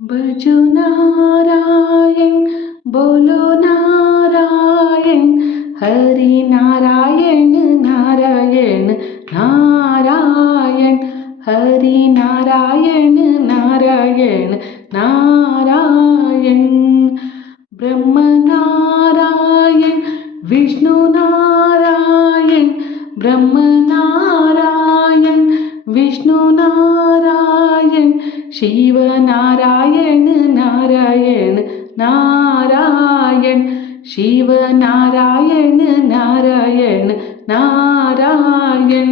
भजो नारायण बोलो नारायण हरि नारायण नारायण नारायण हरि नारायण नारायण नारायण ब्रह्म नारायण विष्णु नारायण ब्रह्म नारायण विष्णु नारायण शिव नारायण नारायण नारायण शिव नारायण नारायण नारायण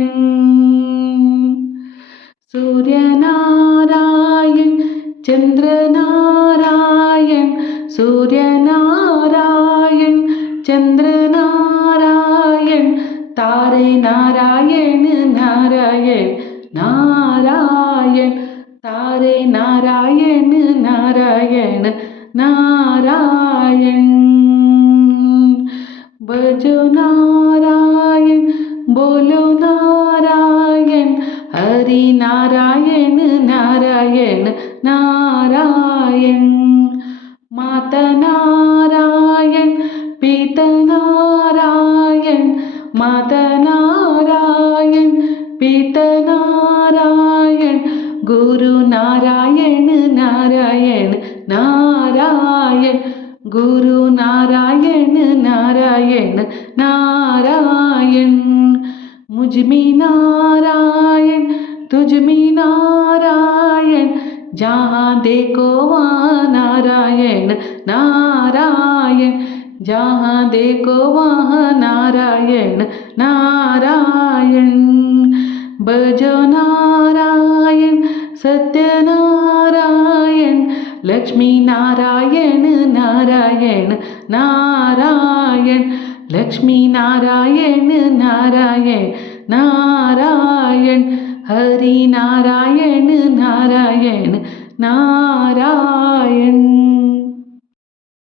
सूर्य नारायण चंद्र नारायण सूर्य नारायण चंद्र नारायण तारे नारायण नारायण नारायण तारे नारायण नारायण नारायण भजो नारायण बोलो नारायण हरि नारायण नारायण नारायण माता नारायण पिता नारायण माता नारायण पिता नारायण गुरु नारायण नारायण नारायण गुरु नारायण नारायण नारायण मुझ में नारायण तुझ में नारायण जहाँ देखो वहाँ नारायण नारायण जहाँ देखो वहाँ नारायण नारायण भजो नारायण सत्यनारायण लक्ष्मी नारायण नारायण नारायण लक्ष्मी नारायण नारायण नारायण हरि नारायण